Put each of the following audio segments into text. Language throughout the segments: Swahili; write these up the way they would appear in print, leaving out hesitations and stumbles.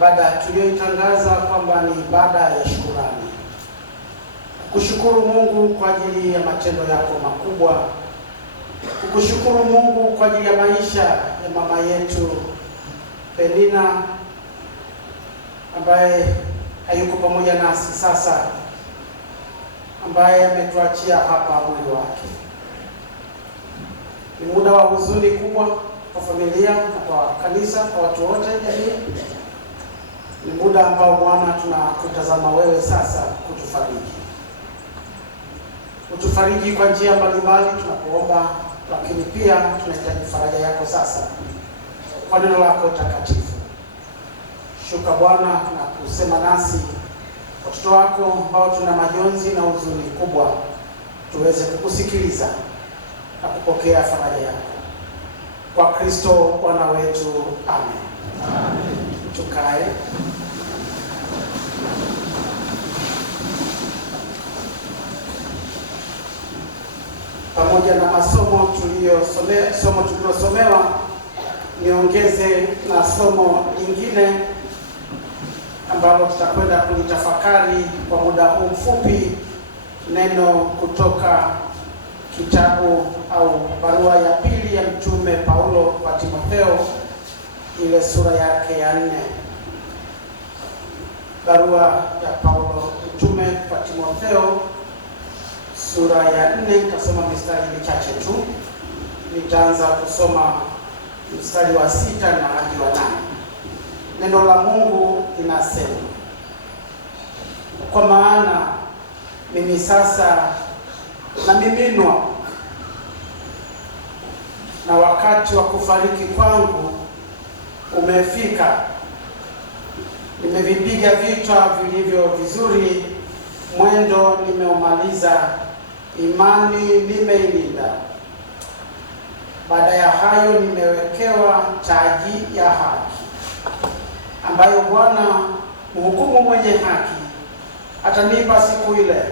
ibada tuliyoitangaza kwamba ni ibada ya shukrani, kushukuru Mungu kwa ajili ya matendo yako makubwa, kukushukuru Mungu kwa ajili ya maisha ya mama yetu Penina ambaye hayuko pamoja nasi sasa, ambaye ametuachia hapa mwili wake. Ni muda wa huzuni kubwa kwa familia na kwa kanisa, kwa watu wote jamii. Ni muda ambao Bwana tunakutazama wewe sasa kutufariji. Utufariji kwa njia mbalimbali tunapoomba, lakini pia tunahitaji faraja yako sasa kwa neno lako takatifu. Shuka Bwana na kusema nasi watoto wako ambao tuna majonzi na huzuni kubwa, tuweze kukusikiliza na kupokea faraja yako. Kwa Kristo Bwana wetu, amen. Amen. Tukae. Pamoja na masomo tuliyosomewa, niongeze na somo lingine ambalo tutakwenda kulitafakari kwa muda huu mfupi, neno kutoka kitabu au barua ya pili ya Mtume Paulo kwa Timotheo, ile sura yake ya 4. Barua ya Paulo Mtume kwa Timotheo sura ya 4, nitasoma mistari michache tu. Nitaanza kusoma mstari wa 6 na hadi wa 8. Neno la Mungu linasema, kwa maana mimi sasa namiminwa, na wakati wa kufariki kwangu umefika. Nimevipiga vita vilivyo vizuri, mwendo nimeumaliza, imani nimeilinda. Baada ya hayo nimewekewa taji ya haki, ambayo Bwana mhukumu mwenye haki atanipa siku ile.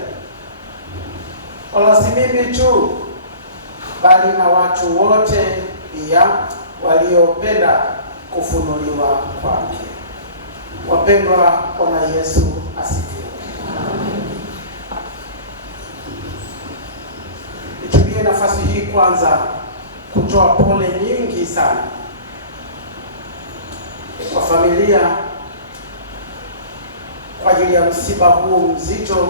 Wala si mimi tu, bali na watu wote pia waliopenda kufunuliwa kwake. Wapendwa, Bwana Yesu asifiwe. Nitumie nafasi hii kwanza kutoa pole nyingi sana kwa familia kwa ajili ya msiba huu mzito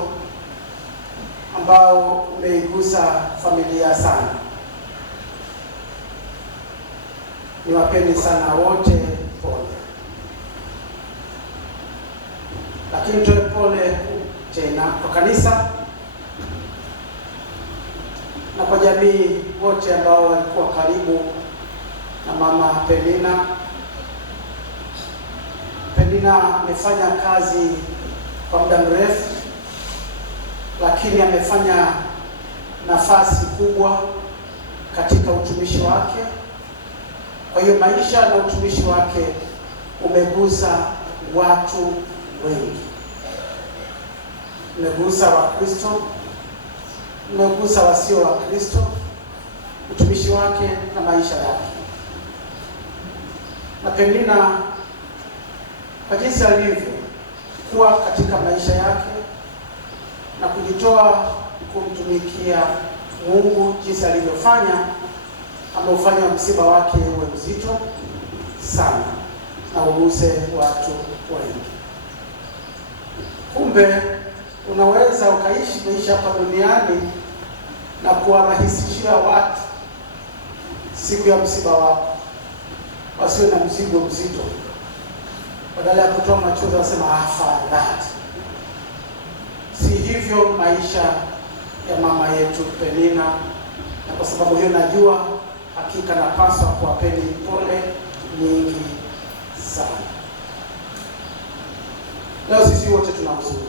ambao umeigusa familia sana. Niwapeni sana wote pole, lakini toe pole tena kwa kanisa na kwa jamii wote ambao walikuwa karibu na mama Penina. Penina amefanya kazi kwa muda mrefu, lakini amefanya nafasi kubwa katika utumishi wake. Kwa hiyo maisha na utumishi wake umegusa watu wengi, umegusa Wakristo, umegusa wasio wa Kristo, utumishi wake na maisha yake. Na Penina kwa jinsi alivyo kuwa katika maisha yake na kujitoa kumtumikia Mungu, jinsi alivyofanya, ameufanya msiba wake uwe mzito sana na uguse watu wengi. Kumbe unaweza ukaishi maisha hapa duniani na kuwarahisishia watu siku ya msiba wako, wasiwe na mzigo mzito. Badala ya kutoa machozi wasema afadhali. Si hivyo maisha ya mama yetu Penina, na kwa sababu hiyo najua hakika napaswa kuwapeni pole nyingi sana. Leo sisi wote tuna huzuni.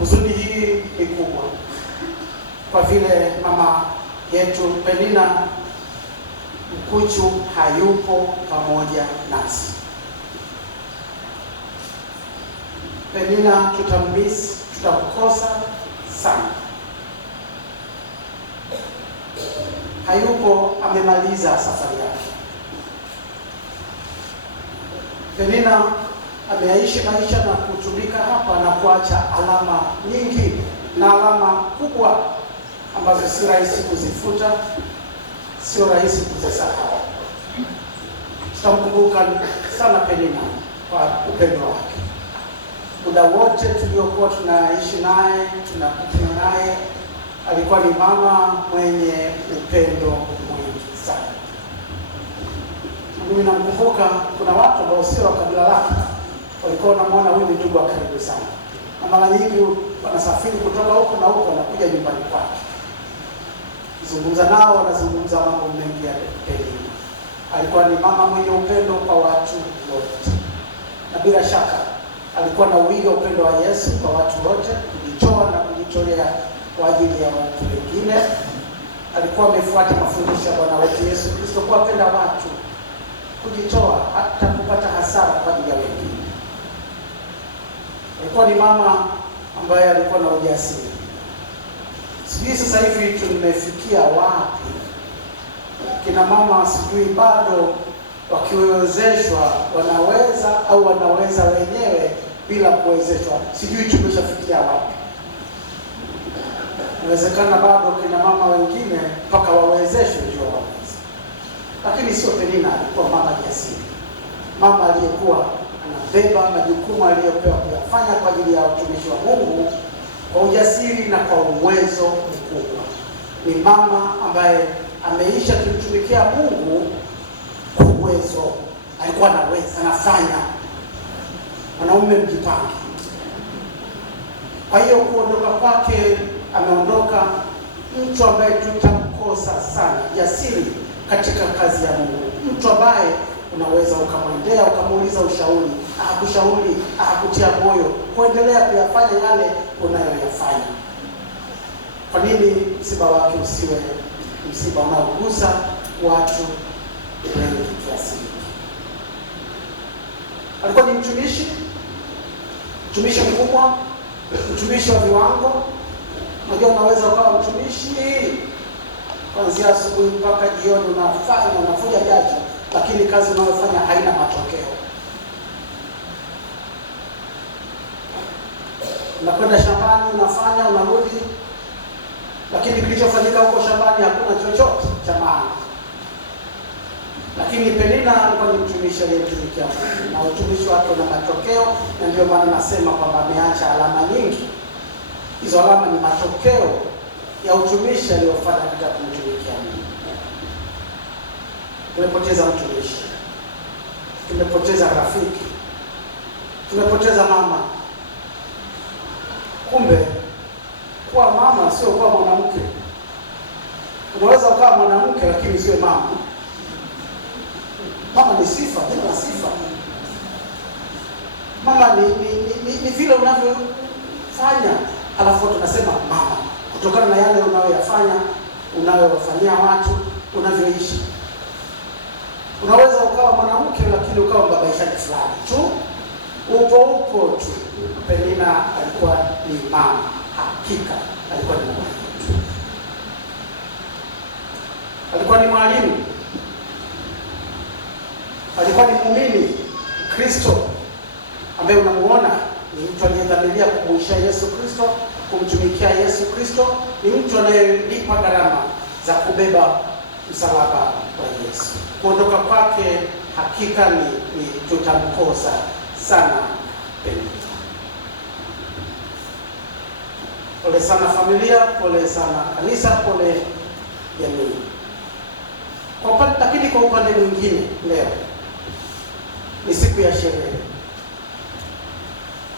Huzuni hii ni kubwa kwa vile mama yetu Penina Mkuchu hayupo pamoja nasi. Penina tutamkosa sana. Hayupo, amemaliza safari yake. Penina ameishi maisha na kutumika hapa na kuacha alama nyingi na alama kubwa ambazo si rahisi kuzifuta, sio rahisi kuzisahau. Tutamkumbuka sana Penina kwa upendo wake. Muda wote tuliokuwa tunaishi naye, tunakutana naye, alikuwa ni mama mwenye upendo mwingi sana. Mimi namkumbuka kuna watu ambao sio wa kabila lake walikuwa wanamwona huyu ni ndugu wa karibu sana, na mara nyingi wanasafiri kutoka huko na huko wanakuja nyumbani kwake. Zungumza nao, wanazungumza mambo mengi ya Penina. Alikuwa ni mama mwenye upendo kwa watu wote, na bila shaka alikuwa na uwiga upendo wa Yesu kwa watu wote, kujitoa na kujitolea kwa ajili ya watu wengine. Alikuwa amefuata mafundisho ya Bwana wetu Yesu Kristo, kuwapenda watu, kujitoa hata kupata hasara kwa ajili ya wengine. Alikuwa ni mama ambaye alikuwa na ujasiri. Sijui sasa hivi tumefikia wapi, kina mama sijui bado wakiwezeshwa wanaweza au wanaweza wenyewe bila kuwezeshwa. Sijui tumeshafikia wapi. Inawezekana bado kina mama wengine mpaka wawezeshwe ndio waweze. Lakini sio Penina, alikuwa mama jasiri. Mama aliyekuwa anabeba majukumu aliyopewa kuyafanya kwa ajili ya utumishi wa Mungu kwa ujasiri na kwa uwezo mkubwa. Ni mama ambaye ameisha kumtumikia Mungu kwa uwezo. Alikuwa anaweza, anafanya. Wanaume mjipange. Kwa hiyo kuondoka kwake, ameondoka mtu ambaye tutamkosa sana, jasiri katika kazi ya Mungu. Mtu ambaye unaweza ukamwendea ukamuuliza ushauri, akakushauri, akakutia moyo kuendelea kuyafanya yale unayoyafanya. Kwa nini msiba wake usiwe msiba unaogusa watu wengi kiasi hiki? Alikuwa ni mtumishi mkubwa, mtumishi wa viwango. Unajua unaweza ukawa mtumishi kuanzia asubuhi mpaka jioni, unafuja jasho, lakini kazi unayofanya haina matokeo. Unakwenda shambani, unafanya, unarudi, lakini kilichofanyika huko shambani hakuna chochote cha maana. Lakini Penina alikuwa ni mtumishi aliyetumikia Mungu, na utumishi wake una matokeo, na ndio maana nasema kwamba ameacha alama nyingi. Hizo alama ni matokeo ya utumishi aliyofanya katika kumtumikia Mungu. Tumepoteza mtumishi, tumepoteza rafiki, tumepoteza mama. Kumbe kuwa mama sio kuwa mwanamke. Unaweza ukawa mwanamke lakini sio mama. Mama ni sifa, ni sifa. Mama ni vile unavyofanya, alafu tunasema mama kutokana na yale unayoyafanya, unayowafanyia watu, unavyoishi. Unaweza ukawa mwanamke lakini ukawa mbabaishaji fulani tu, upo tu. Penina alikuwa ni mama, hakika alikuwa ni mama. Alikuwa ni mwalimu, alikuwa ni muumini Kristo ambaye unamuona ni mtu aliyedhamiria kumwisha Yesu Kristo, kumtumikia Yesu Kristo. Ni mtu anayelipa gharama za kubeba msalaba wa Yesu. Kuondoka kwake hakika ni tutamkosa sana Penina. Pole sana familia, pole sana kanisa, pole jamii. Lakini kwa upande mwingine, leo ni siku ya sherehe.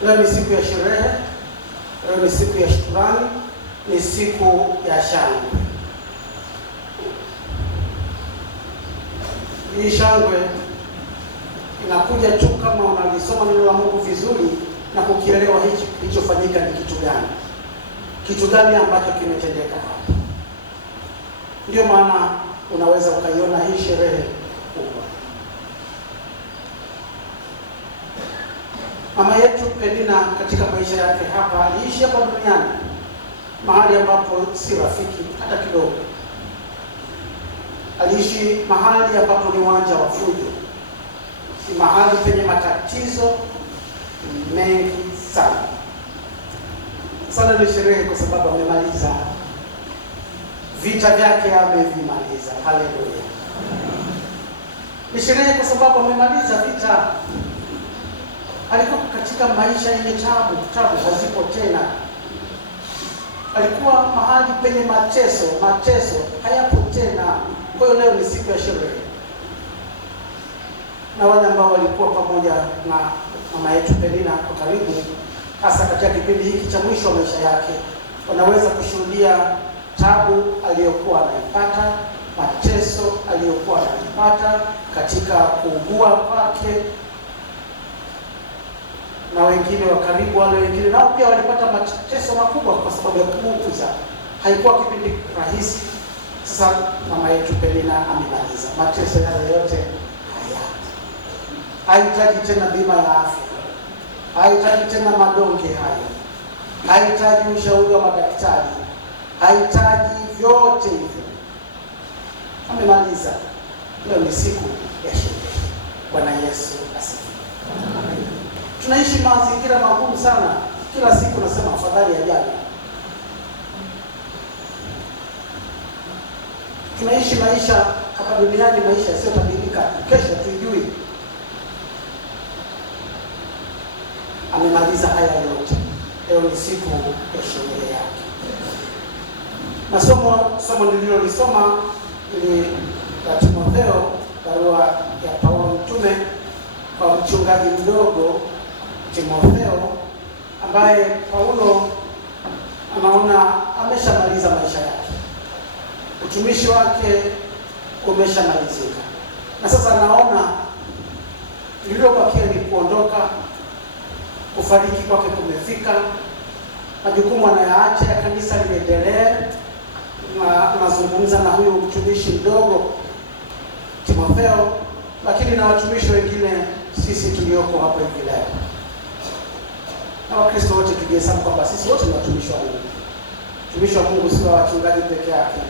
Leo ni siku ya sherehe, leo ni siku ya shukrani, ni siku ya shangwe. Hii shangwe inakuja tu kama unalisoma neno la Mungu vizuri na kukielewa hichi kilichofanyika ni kitu gani. Kitu gani ambacho kimetendeka hapa. Ndio maana unaweza ukaiona hii sherehe kubwa. Mama yetu Penina katika maisha yake hapa aliishi hapa duniani mahali ambapo si rafiki hata kidogo. Aliishi mahali ambapo ni uwanja wa fujo. ni mahali penye matatizo mengi sana. Sana ni sherehe kwa sababu amemaliza vita vyake, amevimaliza. Haleluya! Ni sherehe kwa sababu amemaliza vita. Alikuwa katika maisha yenye tabu hazipo tena. Alikuwa mahali penye mateso hayapo tena. Kwa hiyo leo ni siku ya sherehe, na wale ambao walikuwa pamoja na mama yetu Penina kwa karibu, hasa katika kipindi hiki cha mwisho wa maisha yake, wanaweza kushuhudia tabu aliyokuwa anaipata, mateso aliyokuwa anaipata katika kuugua kwake, na wengine wa karibu, wale wengine nao pia walipata mateso makubwa kwa sababu ya kumuuguza. Haikuwa kipindi rahisi. Sasa mama yetu Penina amemaliza mateso yale yote. Hahitaji tena bima ya afya, hahitaji tena madonge hayo, hahitaji ushauri wa madaktari, hahitaji vyote hivyo. Amemaliza. Leo ni siku ya sherehe. Bwana Yesu asifiwe. Tunaishi mazingira magumu sana. Kila siku nasema afadhali ya jana. Tunaishi maisha hapa duniani, maisha yasiyotabirika. Kesho tujui. Amemaliza haya yote. Leo ni siku ya sherehe yake. Na somo nililolisoma ni la Timotheo, barua ya Paulo mtume kwa mchungaji mdogo Timotheo, ambaye Paulo anaona ameshamaliza maisha yake. Utumishi wake umeshamalizika. Na sasa anaona lililobakia ni kuondoka. Kufariki kwake kumefika. Majukumu anayaacha ya kanisa liendelee. Na nazungumza na huyu mtumishi mdogo Timotheo, lakini na watumishi wengine, sisi tulioko hapa hivi leo, na Wakristo wote tujihesabu kwamba sisi wote ni watumishi wa Mungu. Mtumishi wa Mungu sio wachungaji peke yake,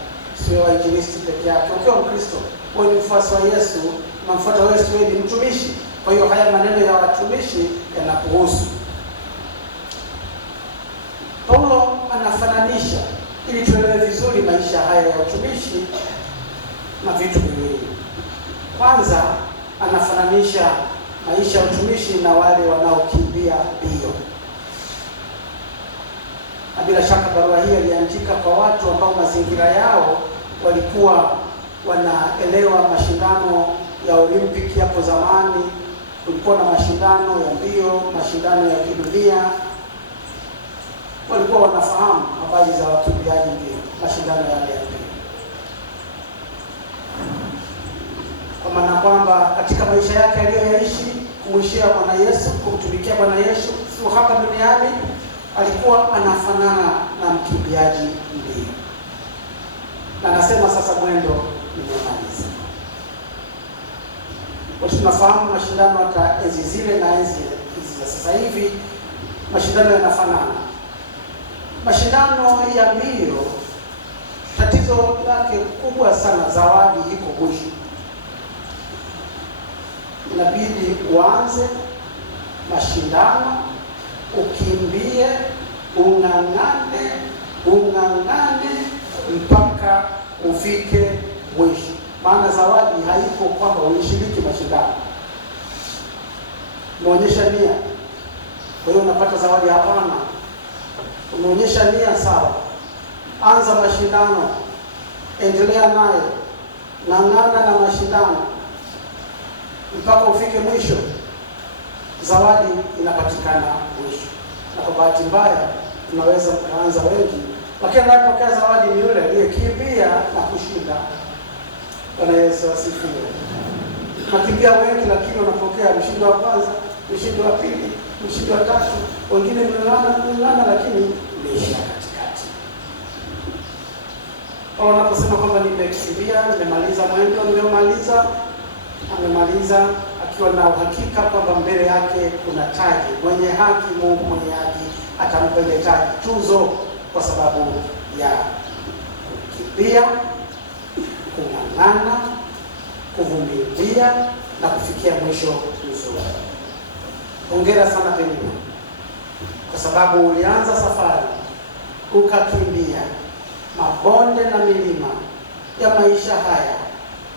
sio wainjilisti peke yake. Ukiwa Mkristo, wewe ni mfuasi wa Yesu, unamfuata Yesu, wewe ni mtumishi. Kwa hiyo haya maneno ya watumishi yanakuhusu. Paulo anafananisha, ili tuelewe vizuri maisha haya ya utumishi, na vitu viwili. Kwanza, anafananisha maisha ya utumishi na wale wanaokimbia mbio. Na bila shaka barua hii aliandika kwa watu ambao mazingira yao walikuwa wanaelewa mashindano ya Olimpiki hapo zamani. Kulikuwa na mashindano ya mbio, mashindano ya kidunia. Walikuwa wanafahamu habari za wakimbiaji mbio, mashindano ya mbio. Kwa maana kwamba katika maisha yake aliyoyaishi, kumwishia Bwana Yesu, kumtumikia Bwana Yesu sio hapa duniani, alikuwa anafanana na mkimbiaji mbio. Na anasema sasa mwendo nimemaliza. Watu tunafahamu mashindano hata enzi zile na enzi za sasa hivi, mashindano yanafanana. Mashindano ya mbio, tatizo lake kubwa sana, zawadi iko mwisho. Inabidi uanze mashindano, ukimbie, ung'ang'ane mpaka ufike mwisho. Maana zawadi haipo kwamba ulishiriki mashindano, umeonyesha nia, kwa hiyo unapata zawadi. Hapana. Umeonyesha nia, sawa, anza mashindano, endelea nayo, ng'ang'ana na mashindano mpaka ufike mwisho. Zawadi inapatikana mwisho. Na kwa bahati mbaya tunaweza kuanza wengi, lakini anayepokea zawadi ni yule aliyekimbia na kushinda. Bwana Yesu asifiwe. Tunakimbia wengi, lakini unapokea mshindi wa kwanza, mshindi wa pili, mshindi wa tatu, wengine mlingana, lakini umeishia katikati. Kwa wanaposema kwamba nimekimbia, nimemaliza mwendo, nimemaliza, amemaliza akiwa na uhakika kwamba mbele yake kuna taji. Mwenye haki, Mungu mwenye haki atampa ile taji, tuzo, kwa sababu ya kukimbia, kung'ang'ana, kuvumilia na kufikia mwisho mzuri. Hongera sana Penina, kwa sababu ulianza safari ukakimbia mabonde na milima ya maisha haya,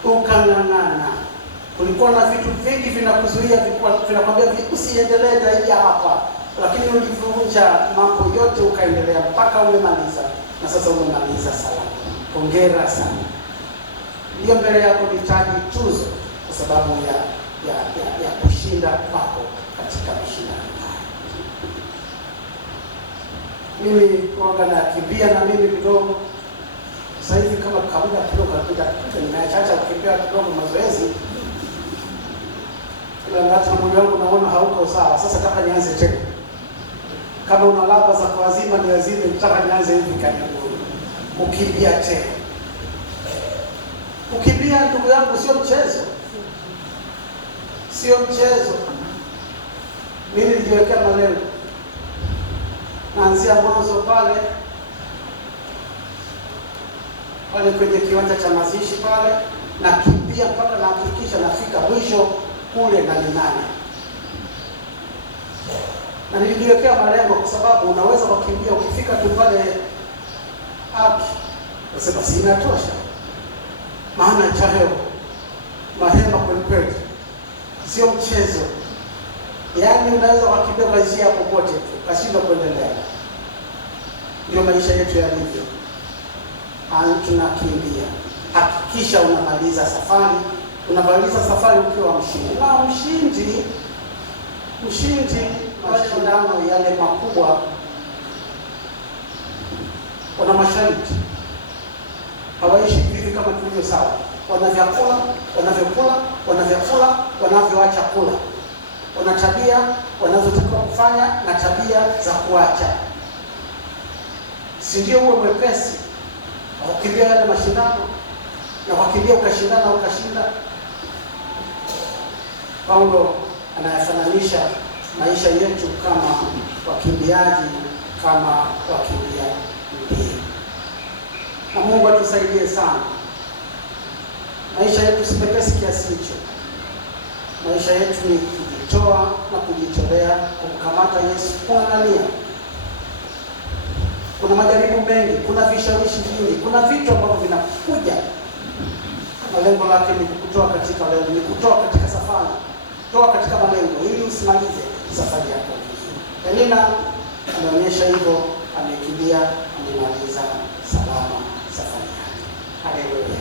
ukang'ang'ana. Kulikuwa na vitu vingi vinakuzuia, vinakwambia usiendelee zaidi hapa, lakini ulivunja mambo yote ukaendelea mpaka umemaliza, na sasa umemaliza salama. Hongera sana. Ndio mbele yako ni taji, tuzo, kwa sababu ya kushinda kwako katika mashindano haya. Mimi kuanga nakimbia na mimi kidogo. Sasa hivi kama kawaida kidogo napita, nimeacha kukimbia kidogo mazoezi. Ila hata mwili wangu naona hauko sawa. Sasa nataka nianze tena. Kama una laba za kuazima ni lazima nataka nianze hivi karibuni. Kukimbia tena. Kukimbia ndugu yangu sio mchezo. Sio mchezo. Mimi nilijiwekea malengo. Naanzia mwanzo pale kwenye kiwanja cha mazishi pale, nakimbia mpaka nahakikisha nafika mwisho kule na nani. Na nilijiwekea malengo kwa sababu unaweza kukimbia ukifika tu pale hapo unasema si inatosha. Maana chao mahema kweli sio mchezo. Yaani unaweza kukimbia kwa njia popote tu, kashinda kuendelea. Ndio maisha yetu yalivyo. Tunakimbia. Hakikisha unamaliza safari. Unamaliza safari ukiwa mshindi. Na mshindi mashindano yale makubwa wana masharti. Hawaishi hivi kama tulivyo sawa. Wanavyakula, wanavyoacha kula. Wana tabia wanazotakiwa kufanya na tabia za kuacha. Si ndio uwe mwepesi kukimbia yale mashindano na kukimbia ukashindana ukashinda? Paulo anayafananisha maisha yetu kama wakimbiaji, kama wakimbia mbio. Na Mungu atusaidie sana. Maisha yetu si mepesi kiasi hicho. Maisha yetu ni kujitoa na kujitolea kumkamata Yesu, kuangalia. Kuna majaribu mengi, kuna vishawishi vingi, kuna vitu ambavyo vinakuja. Na lengo lake ni kukutoa katika lengo, ni kutoa katika safari, kutoa katika malengo ili usimalize safari yako vizuri. Penina anaonyesha hivyo, amekimbia, amemaliza salama safari yake. Haleluya.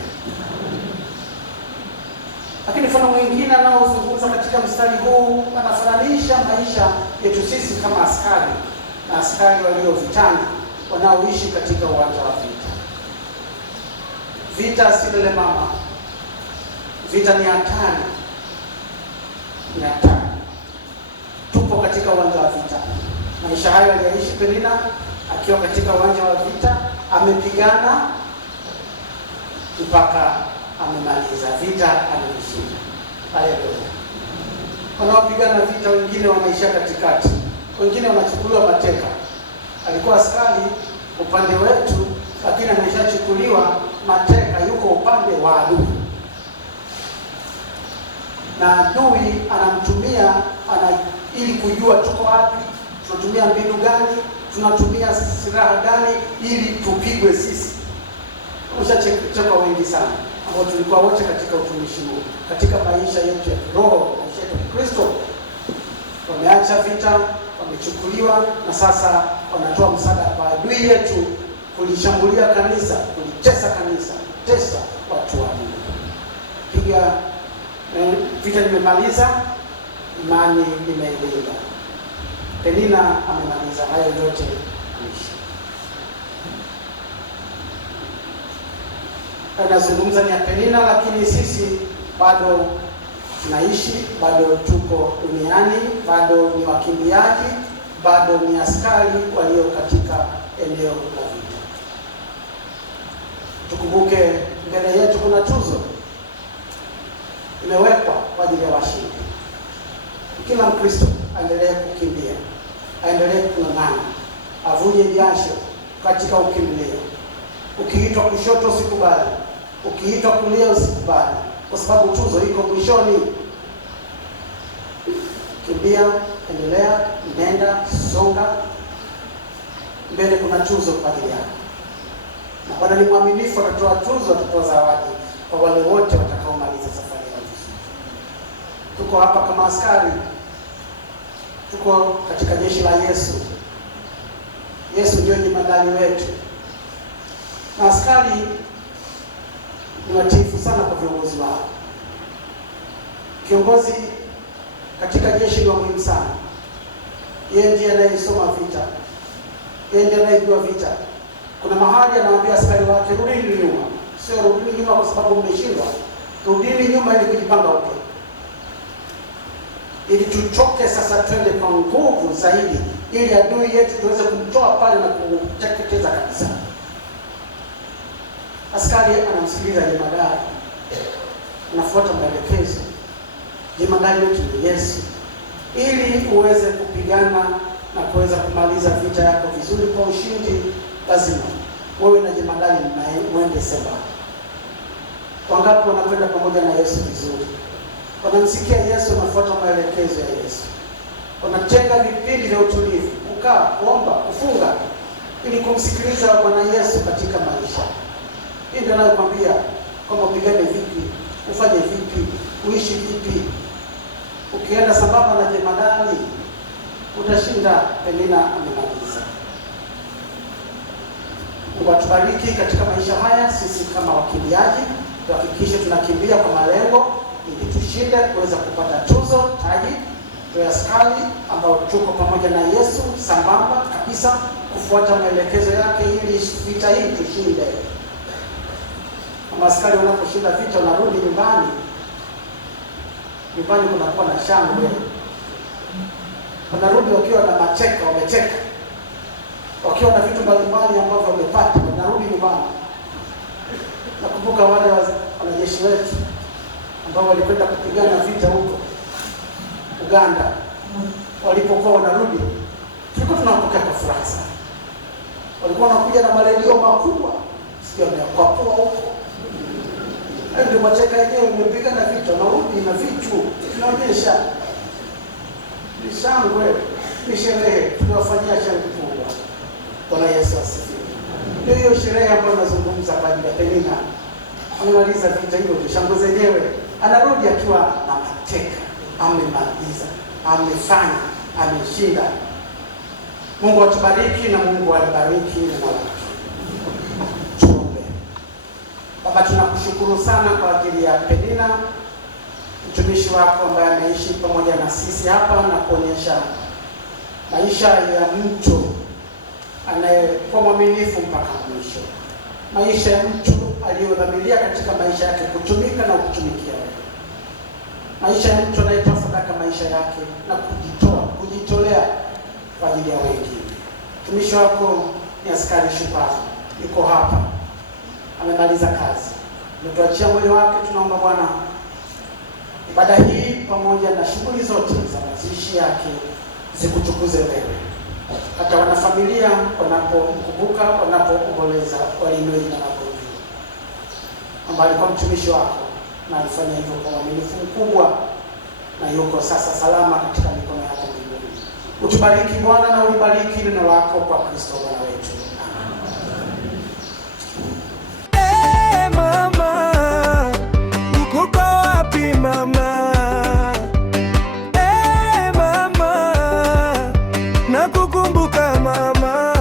Lakini mfano mwingine anaozungumza katika mstari huu anafananisha maisha yetu sisi kama askari, na askari walio vitani, wanaoishi katika uwanja wa vita. Vita si lele mama. Vita ni hatari. Ni hatari. Tupo katika uwanja wa vita. Maisha hayo aliyaishi Penina akiwa katika uwanja wa vita, amepigana mpaka amemaliza vita, ameshinda. Haleluya. Wanaopigana vita wengine wanaishia katikati, wengine wanachukuliwa mateka. Alikuwa askari upande wetu, lakini ameshachukuliwa mateka, yuko upande wa adui. Na adui anamtumia ili kujua tuko wapi, tunatumia mbinu gani, tunatumia silaha gani ili tupigwe sisi. Tumeshachekwa wengi sana ambao tulikuwa wote katika utumishi huu, katika maisha yetu ya roho, maisha yetu ya Kristo. Wameacha vita, wamechukuliwa, na sasa wanatoa msaada kwa adui yetu kulishambulia kanisa, kulitesa kanisa, kutesa watu wa Mungu. Piga vita nimemaliza, imani nimeilinda. Penina amemaliza hayo yote kuishi. Anazungumza ni ya Penina, lakini sisi bado tunaishi, bado tuko duniani, bado ni wakimbiaji, bado ni askari walio katika eneo la vita. Tukumbuke mbele yetu kuna tuzo imewekwa kwa ajili ya washindi. Kila Mkristo aendelee kukimbia, aendelee kung'ang'ana, avuje jasho katika ukimbilio. Ukiitwa kushoto usikubali, ukiitwa kulia usikubali, kwa sababu tuzo iko mwishoni. Kimbia, endelea, nenda, songa mbele, kuna tuzo kwa ajili yako. Na Bwana ni mwaminifu, atatoa tuzo, atatoa zawadi kwa wale wote watakaomaliza safari yao. Tuko hapa kama askari, tuko katika jeshi la Yesu. Yesu ndio jemadari wetu. Na askari ni watiifu sana kwa viongozi wao. Kiongozi katika jeshi ni muhimu sana. Yeye ndiye anayesoma vita, yeye ndiye anayejua vita. Kuna mahali anawaambia askari wake, rudini nyuma. Sio rudini nyuma kwa sababu mmeshindwa, rudini nyuma ili kujipanga upya, ili tutoke sasa, twende kwa nguvu zaidi, ili adui yetu tuweze kumtoa pale na kumteketeza kabisa. Askari anamsikiliza jemadari, anafuata maelekezo. Jemadari wetu ni Yesu. Ili uweze kupigana na kuweza kumaliza vita yako vizuri kwa ushindi, lazima wewe na jemadari muende sema. Wangapi wanakwenda pamoja na Yesu vizuri? Wanamsikia Yesu, wanafuata maelekezo ya Yesu. Wanatenga vipindi vya utulivu, kukaa, kuomba, kufunga, ili kumsikiliza Bwana Yesu katika maisha. Hii ndio anayokwambia kwamba upigane vipi, ufanye vipi, uishi vipi. Ukienda sambamba na jemadari, utashinda. Penina amemaliza. Mungu atubariki katika maisha haya. Sisi kama wakimbiaji tuhakikishe tunakimbia kwa malengo ili tushinde, kuweza kupata tuzo, taji. Tuwe askari ambao tuko pamoja na Yesu sambamba kabisa, kufuata maelekezo yake ili vita hii tushinde. Askari wanaposhinda vita, wanarudi nyumbani. Nyumbani kunakuwa na shangwe. Wanarudi wakiwa na macheka, wamecheka, wakiwa na vitu mbalimbali ambavyo wamepata. Wanarudi nyumbani. Nakumbuka wale wanajeshi wetu ambao walikwenda kupigana vita huko Uganda, walipokuwa wanarudi, tulikuwa tunawapokea kwa furaha sana. Walikuwa wanakuja na maredio makubwa, sio wamekwapua huko. Ndio macheka yenyewe, umepigana vita, narudi na vitu tunaonyesha. Ni shangwe, ni sherehe, tunawafanyia shangwe kubwa. Bwana Yesu asifiwe. Ndio hiyo sherehe ambayo nazungumza kwa ajili ya Penina. Amemaliza vita hiyo, shangwe zenyewe. Anarudi akiwa na mateka, amemaliza, amefanya, ameshinda. Mungu atubariki na Mungu alibariki na watu. Baba, tunakushukuru sana kwa ajili ya Penina, mtumishi wako ambaye ameishi pamoja na sisi hapa na kuonyesha maisha ya mtu anayekuwa mwaminifu mpaka mwisho. Maisha ya mtu aliyodhamiria katika maisha yake kutumika na kutumikia wewe. Maisha ya mtu anayetoa sadaka maisha yake na kujitolea kwa ajili ya wengine. Mtumishi wako ni askari shupavu, yuko hapa, amemaliza kazi, umetuachia mwili wake. Tunaomba Bwana, ibada hii pamoja na shughuli zote za mazishi yake zikutukuze wewe. Hata wanafamilia wanapomkumbuka, wanapoomboleza, wainue jina lako juu. Ambaye alikuwa mtumishi wako na alifanya hivyo kwa uaminifu mkubwa, na yuko sasa salama katika mikono yako mbinguni. Utubariki Bwana, na ulibariki neno lako kwa Kristo Bwana wetu. Mama, mama, nakukumbuka mama.